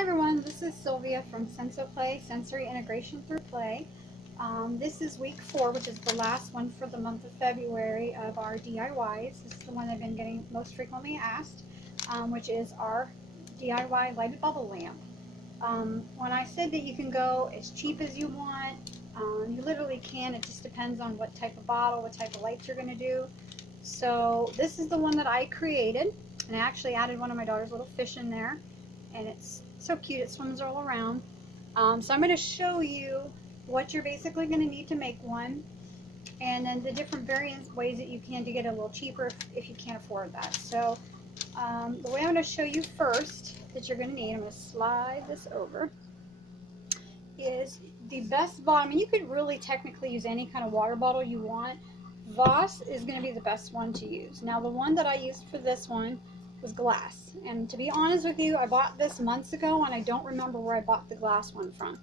Hi everyone, this is Sylvia from SensoPlay, Sensory Integration Through Play. This is week 4, which is the last one for the month of February of our DIYs. This is the one I've been getting most frequently asked, which is our DIY lighted bubble lamp. When I said that you can go as cheap as you want, you literally can. It just depends on what type of bottle, what type of lights you're going to do. So this is the one that I created, and I actually added one of my daughter's little fish in there. And it's so cute, it swims all around. So I'm going to show you what you're basically going to need to make one, and then the different variant ways that you can to get it a little cheaper if you can't afford that. So the way I'm going to show you first that you're going to need, I'm going to slide this over, is the best bottle. I mean, you could really technically use any kind of water bottle you want. Voss is going to be the best one to use. Now the one that I used for this one was glass, and to be honest with you, I bought this months ago and I don't remember where I bought the glass one from.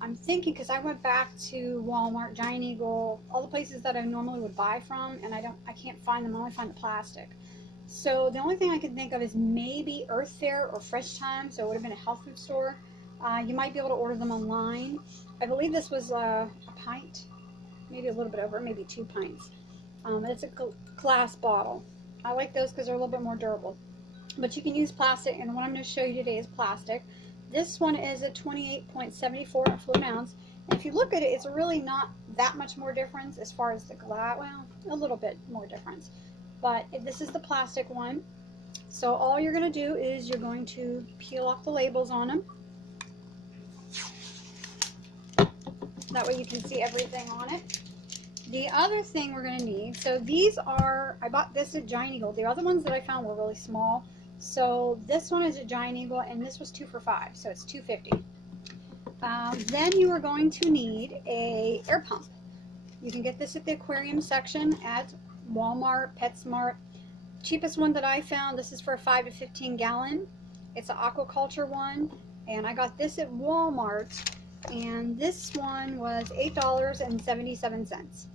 I'm thinking because I went back to Walmart, Giant Eagle, all the places that I normally would buy from, and I can't find them. I only find the plastic. So the only thing I can think of is maybe Earth Fare or Fresh Time, so it would have been a health food store. You might be able to order them online. I believe this was a pint, maybe a little bit over, maybe 2 pints. It's a glass bottle. I like those because they're a little bit more durable. But you can use plastic, and what I'm going to show you today is plastic. This one is a 28.74 fluid ounce, and if you look at it, it's really not that much more difference as far as the glass. Well, a little bit more difference, but this is the plastic one. So all you're going to do is you're going to peel off the labels on them. That way you can see everything on it. The other thing we're going to need, so these are, I bought this at Giant Eagle. The other ones that I found were really small. So this one is at Giant Eagle, and this was 2 for $5, so it's $2.50. Then you are going to need a air pump. You can get this at the aquarium section at Walmart, PetSmart. Cheapest one that I found, this is for a 5 to 15 gallon. It's an aquaculture one, and I got this at Walmart, and this one was $8.77.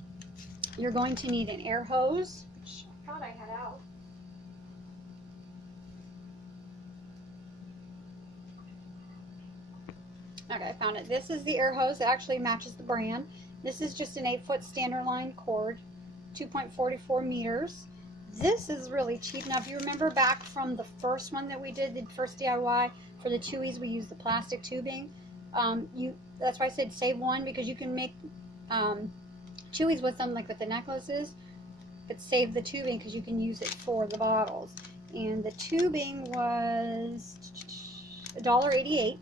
You're going to need an air hose, which I thought I had out. Okay, I found it. This is the air hose. It actually matches the brand. This is just an 8-foot standard line cord, 2.44 meters. This is really cheap. Now, if you remember back from the first one that we did, the first DIY, for the Chewies, we used the plastic tubing. That's why I said save one, because you can make Chewies with them, like with the necklaces, but save the tubing because you can use it for the bottles. And the tubing was $1.88.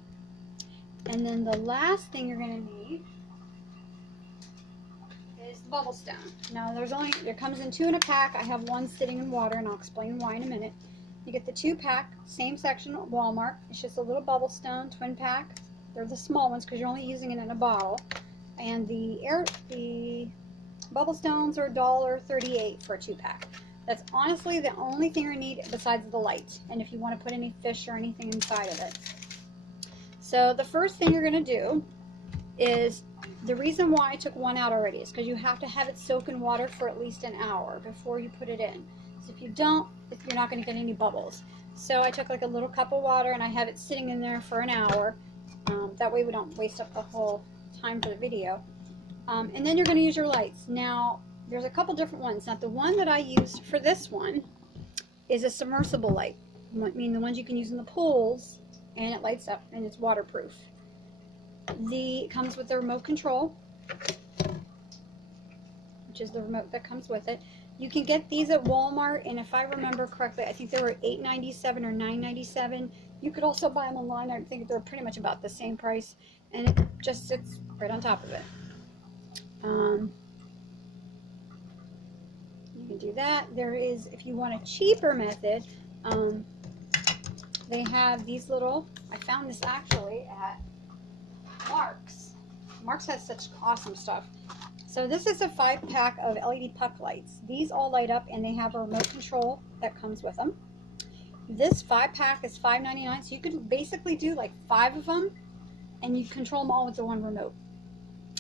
And then the last thing you're going to need is the bubble stone. Now there comes in 2 in a pack. I have one sitting in water, and I'll explain why in a minute. You get the 2-pack, same section at Walmart. It's just a little bubble stone, twin pack. They're the small ones because you're only using it in a bottle. And the bubble stones are $1.38 for a 2-pack. That's honestly the only thing you need besides the light, and if you want to put any fish or anything inside of it. So the first thing you're going to do is, the reason why I took one out already is because you have to have it soak in water for at least an hour before you put it in. So if you don't, you're not going to get any bubbles. So I took like a little cup of water and I have it sitting in there for an hour. That way we don't waste up the whole time for the video. And then you're going to use your lights. Now there's a couple different ones. Now the one that I used for this one is a submersible light. I mean the ones you can use in the pools, and it lights up and it's waterproof. It comes with the remote control, which is the remote that comes with it. You can get these at Walmart, and if I remember correctly, I think they were $8.97 or $9.97. You could also buy them online. I think they're pretty much about the same price, and it just sits right on top of it. You can do that. There is, if you want a cheaper method, they have these little, I found this actually at Mark's. Mark's has such awesome stuff. So this is a 5-pack of LED puck lights. These all light up, and they have a remote control that comes with them. This 5-pack is $5.99, so you could basically do like 5 of them, and you control them all with the one remote.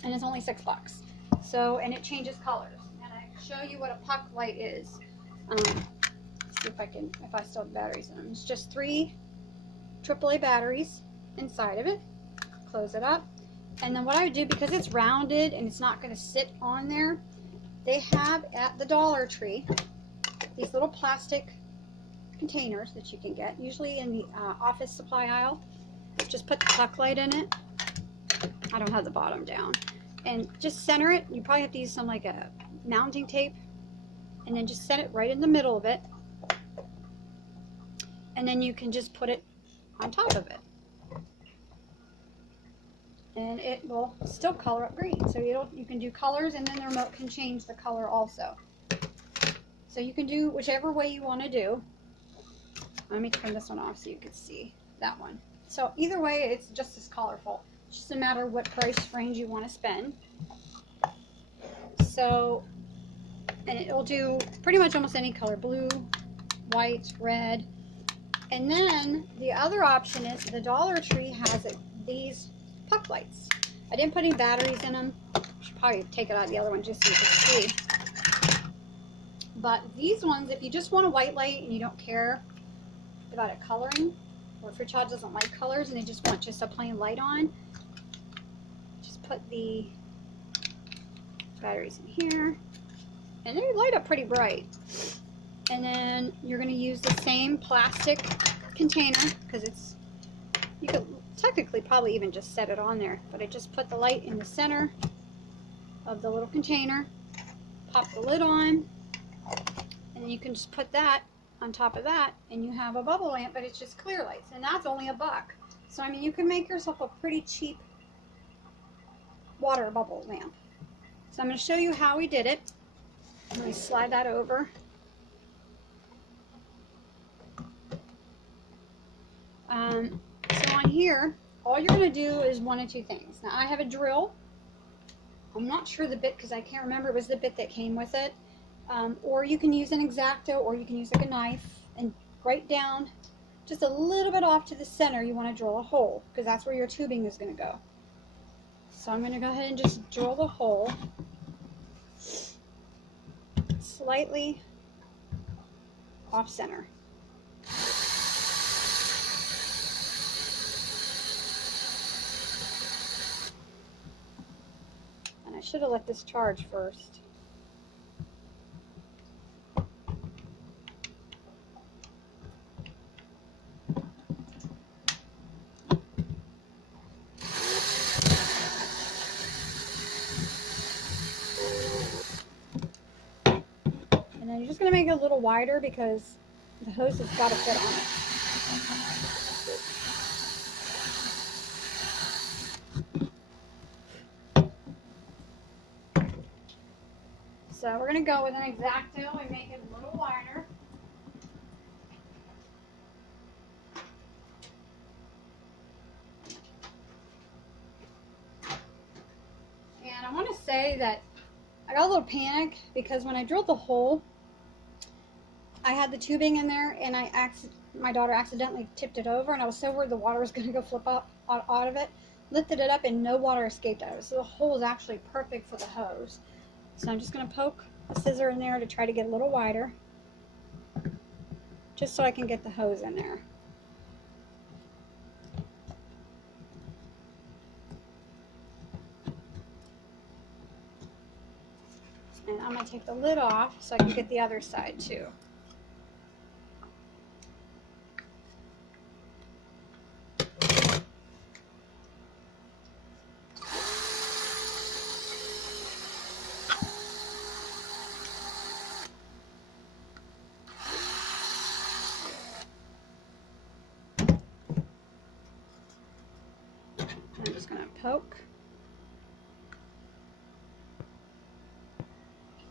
And it's only $6. So, and it changes colors. And I show you what a puck light is. See if I still have batteries in them. It's just 3 AAA batteries, inside of it, close it up, and then what I would do, because it's rounded and it's not going to sit on there, they have at the Dollar Tree these little plastic containers that you can get, usually in the office supply aisle. Just put the puck light in it. I don't have the bottom down. And just center it. You probably have to use some like a mounting tape. And then just set it right in the middle of it. And then you can just put it on top of it. And it will still color up green. So you can do colors, and then the remote can change the color also. So you can do whichever way you want to do. Let me turn this one off so you can see that one. So either way, it's just as colorful. It's just a matter of what price range you want to spend. So, and it'll do pretty much almost any color: blue, white, red. And then the other option is the Dollar Tree has these puck lights. I didn't put any batteries in them. I should probably take it out of the other one just so you can see. But these ones, if you just want a white light and you don't care about it coloring, or if your child doesn't like colors and they just want just a plain light on, just put the batteries in here, and they light up pretty bright. And then you're going to use the same plastic container, because you could technically probably even just set it on there, but I just put the light in the center of the little container, pop the lid on, and then you can just put that on top of that, and you have a bubble lamp, but it's just clear lights, and that's only $1. So I mean, you can make yourself a pretty cheap water bubble lamp. So I'm going to show you how we did it. Let me slide that over. So on here, all you're going to do is one of two things. Now I have a drill. I'm not sure the bit, because I can't remember, it was the bit that came with it. Or you can use an X-Acto, or you can use like a knife, and right down just a little bit off to the center you want to drill a hole, because that's where your tubing is going to go. So I'm going to go ahead and just drill the hole slightly off center. And I should have let this charge first. And then you're just going to make it a little wider, because the hose has got to fit on it. So we're going to go with an X-Acto and make it a little wider. And I want to say that I got a little panic, because when I drilled the hole, I had the tubing in there, and my daughter accidentally tipped it over, and I was so worried the water was going to go flip out of it. Lifted it up, and no water escaped out of it. So the hole is actually perfect for the hose. So I'm just going to poke a scissor in there to try to get a little wider, just so I can get the hose in there. And I'm going to take the lid off so I can get the other side too. I'm just going to poke.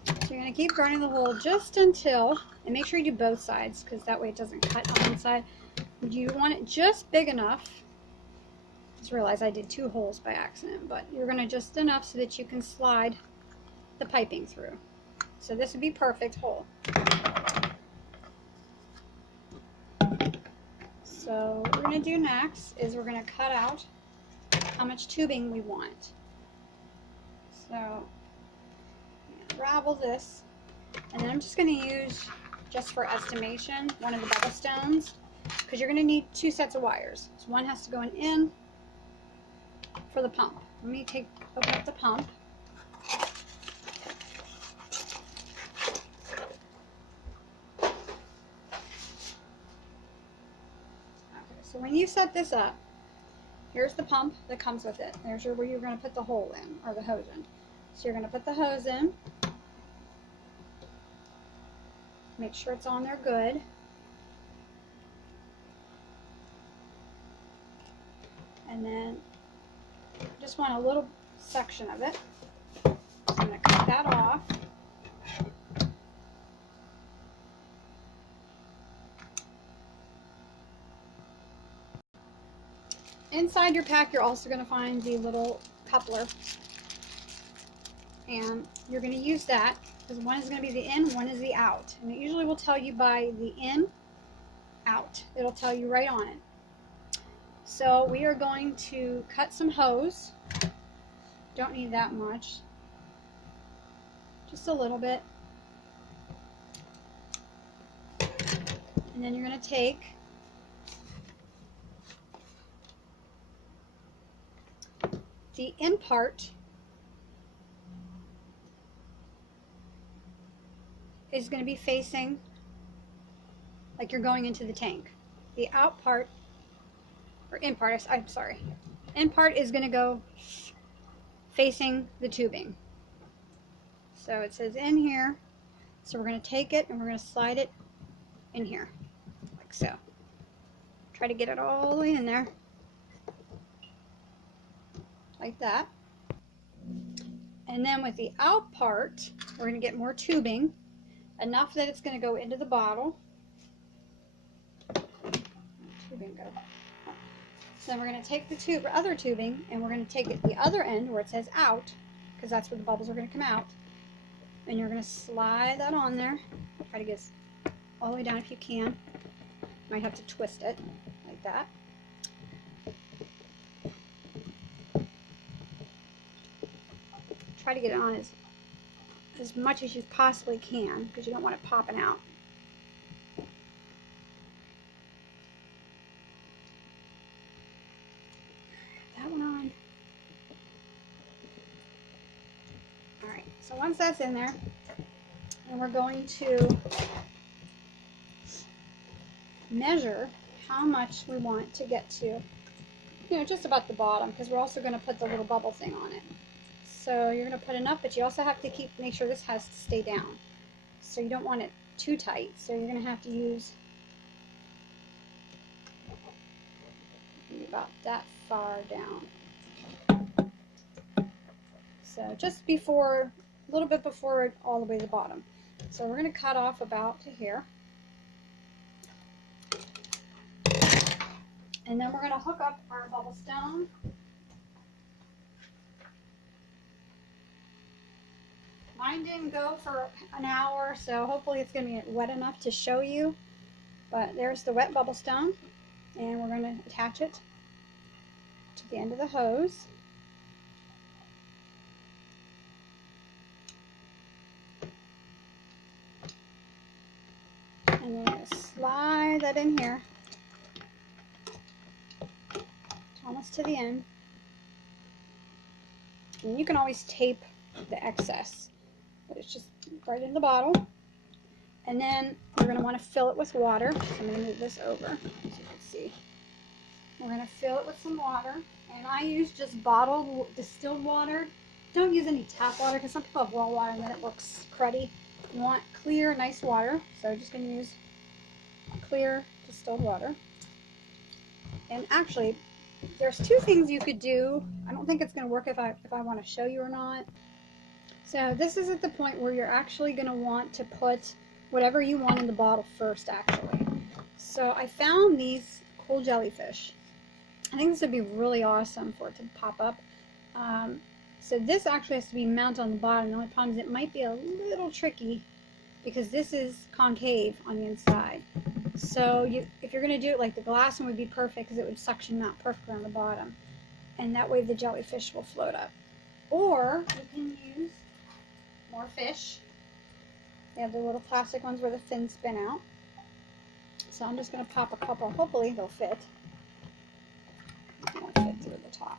So you're going to keep burning the hole just until, and make sure you do both sides, because that way it doesn't cut on one side. You want it just big enough. Just realized I did 2 holes by accident, but you're going to just enough so that you can slide the piping through. So this would be perfect hole. So what we're going to do next is we're going to cut out how much tubing we want. So unravel this, and then I'm just going to use, just for estimation, one of the bubble stones. because you're going to need 2 sets of wires. So one has to go in for the pump. Let me open up the pump. Okay, so when you set this up, here's the pump that comes with it. There's where you're going to put the hole in, or the hose in. So you're going to put the hose in. Make sure it's on there good. And then just want a little section of it. So I'm going to cut that off. Inside your pack, you're also going to find the little coupler. And you're going to use that because one is going to be the in, one is the out. And it usually will tell you by the in, out. It'll tell you right on it. So we are going to cut some hose. Don't need that much. Just a little bit. And then you're going to take the in part is going to be facing like you're going into the tank. The out part, or in part, I'm sorry, in part is going to go facing the tubing. So it says in here, so we're going to take it and we're going to slide it in here, like so. Try to get it all the way in there, like that. And then with the out part, we're going to get more tubing, enough that it's going to go into the bottle. Tubing go. So then we're going to take the other tubing, and we're going to take it the other end where it says out, because that's where the bubbles are going to come out. And you're going to slide that on there. Try to get all the way down if you can. Might have to twist it like that. Try to get it on as much as you possibly can, because you don't want it popping out. That one on. Alright, so once that's in there, and we're going to measure how much we want to get to, just about the bottom, because we're also going to put the little bubble thing on it. So you're going to put enough, but you also have to make sure this has to stay down. So you don't want it too tight. So you're going to have to use about that far down. So just before, a little bit before all the way to the bottom. So we're going to cut off about to here. And then we're going to hook up our bubble stone. Mine didn't go for an hour, so hopefully it's going to be wet enough to show you. But there's the wet bubble stone, and we're going to attach it to the end of the hose. And then we're going to slide that in here. It's almost to the end. And you can always tape the excess. But it's just right in the bottle. And then we're going to want to fill it with water. So I'm going to move this over so you can see. We're going to fill it with some water. And I use just bottled distilled water. Don't use any tap water because some people have well water and then it looks cruddy. You want clear, nice water. So I'm just going to use clear distilled water. And actually, there's 2 things you could do. I don't think it's going to work if I want to show you or not. So this is at the point where you're actually going to want to put whatever you want in the bottle first, actually. So I found these cool jellyfish. I think this would be really awesome for it to pop up. So this actually has to be mounted on the bottom. The only problem is it might be a little tricky because this is concave on the inside. So if you're going to do it like the glass one would be perfect because it would suction mount perfectly on the bottom. And that way the jellyfish will float up. Or you can use more fish. They have the little plastic ones where the fins spin out. So I'm just going to pop a couple. Hopefully they'll fit. They won't fit through the top.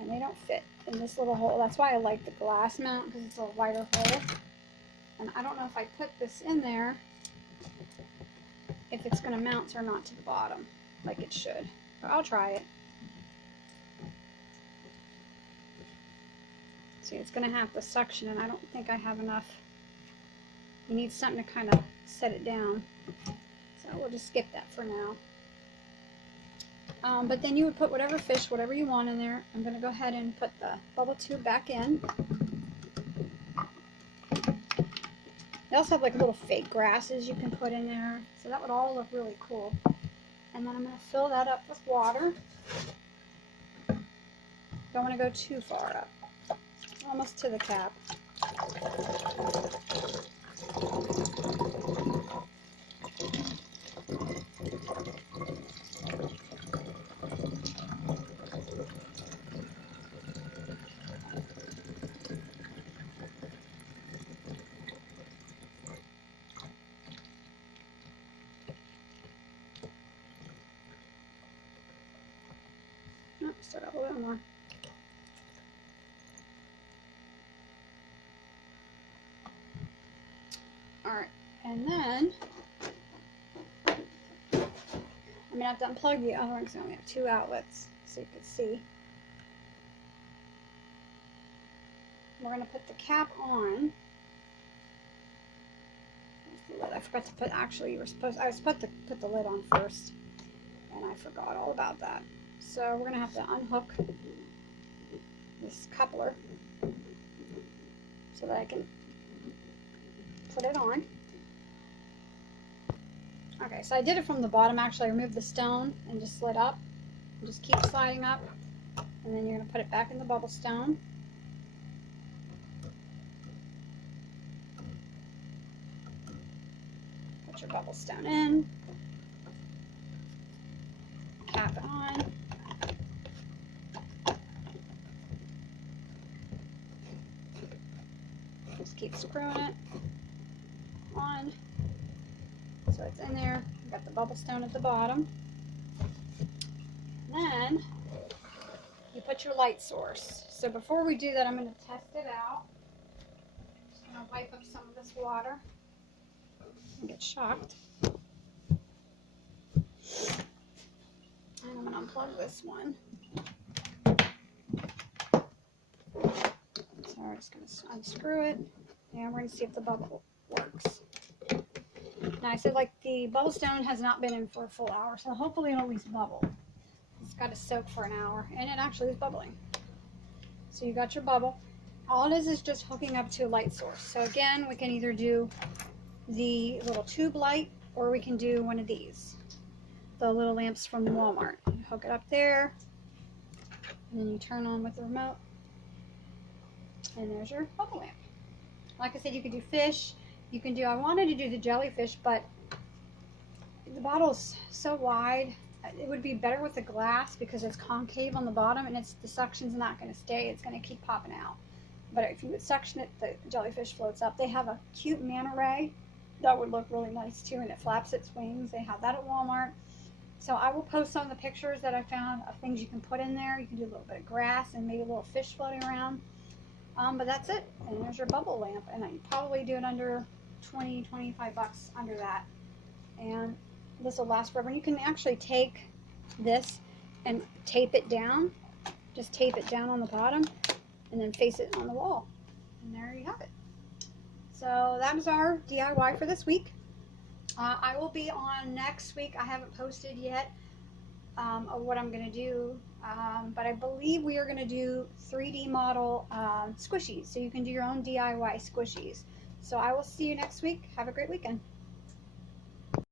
And they don't fit in this little hole. That's why I like the glass mount, because it's a wider hole. And I don't know if I put this in there, if it's going to mount or not to the bottom, like it should. But I'll try it. See, it's going to have to suction, and I don't think I have enough. You need something to kind of set it down. So we'll just skip that for now. But then you would put whatever fish, whatever you want in there. I'm going to go ahead and put the bubble tube back in. They also have like little fake grasses you can put in there. So that would all look really cool. And then I'm going to fill that up with water. Don't want to go too far up. Almost to the cap. Oh, start up a little more. Alright, and then I'm going to have to unplug the other one because I only have 2 outlets, so you can see. We're going to put the cap on. There's the lid. I forgot to put, actually I was supposed to put the lid on first, and I forgot all about that. So we're going to have to unhook this coupler so that I can put it on. Okay, so I did it from the bottom. Actually, I removed the stone and just slid up. And just keep sliding up, and then you're going to put it back in the bubble stone. Put your bubble stone in. Cap it on. Just keep screwing it on so it's in there. You've got the bubble stone at the bottom. Then you put your light source. So before we do that, I'm going to test it out. Just going to wipe up some of this water and get shocked. And I'm going to unplug this one. So we're just going to unscrew it, and we're going to see if the bubble works. Now I said like the bubble stone has not been in for a full hour, so hopefully it'll at least bubble. It's got to soak for an hour, and it actually is bubbling. So you got your bubble. All it is just hooking up to a light source. So again, we can either do the little tube light, or we can do one of these, the little lamps from Walmart. You hook it up there, and then you turn on with the remote, and there's your bubble lamp. Like I said, you could do fish. You can do, I wanted to do the jellyfish, but the bottle's so wide. It would be better with the glass because it's concave on the bottom, and the suction's not going to stay. It's going to keep popping out. But if you would suction it, the jellyfish floats up. They have a cute manta ray that would look really nice too, and it flaps its wings. They have that at Walmart. So I will post some of the pictures that I found of things you can put in there. You can do a little bit of grass and maybe a little fish floating around. But that's it. And there's your bubble lamp. And you probably do it under 20, 25 bucks under that. And this will last forever. And you can actually take this and tape it down. Just tape it down on the bottom and then face it on the wall. And there you have it. So that is our DIY for this week. I will be on next week. I haven't posted yet of what I'm going to do. But I believe we are going to do 3D model squishies. So you can do your own DIY squishies. So I will see you next week. Have a great weekend.